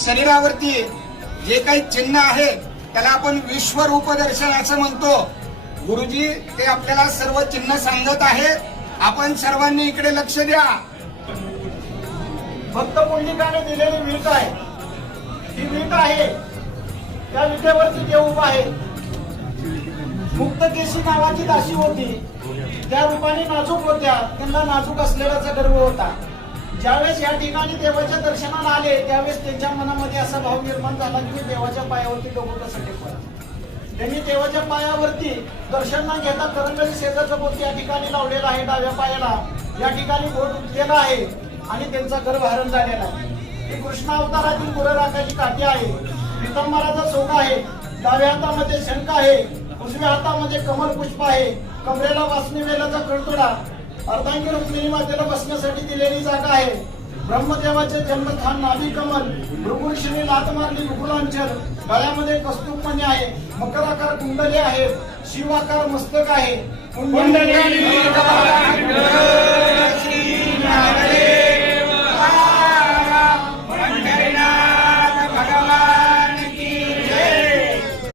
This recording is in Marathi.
शरीरावरती जे काही चिन्ह आहे त्याला आपण विश्वरूप दर्शन असं म्हणतो. गुरुजी ते आपल्याला सर्व चिन्ह सांगत आहेत. आपण सर्वांनी इकडे लक्ष द्या. भक्त पुंडलिकाने दिलेली वीट आहे, ही वीट आहे. त्या विटेवरती देव उभा आहे. मुक्तकेशी नावाची दासी होती, त्या रूपाने नाजूक होत्या, त्यांना नाजूक असलेलाचा गर्व होता. ज्यावेळेस या ठिकाणी देवाच्या दर्शनाला आले त्यावेळेस त्यांच्या मनामध्ये असा भाव निर्माण झाला की मी देवाच्या पायावरती डोकं कसं टेकवायचं. त्यांनी देवाच्या पायावरती दर्शन न घेता करंगळी शेजारचं बोट या ठिकाणी लावलेलं आहे. डाव्या पायाला या ठिकाणी बोट उठलेला आहे आणि त्यांचा गर्भहरण झालेला आहे. ही कृष्ण अवतारातील गुरराखाची काठी आहे. पितांबराचा सोगा आहे. डाव्या हातामध्ये शंख आहे, उजव्या हातामध्ये कमल पुष्प आहे. कमरेला वासनी वेलाचा कळतोडा, अर्धांगी रुक्मिणी मातेला बसण्यासाठी दिलेली जागा आहे. ब्रह्मदेवाचे जन्मस्थान नाभी कमल, भृगुर्षिणी लात मारली मुकुलांचल, गळ्यामध्ये कस्तूपमणी आहे. मकराकार कुंडली आहे, शिवाकार मस्तक आहे. कुंडली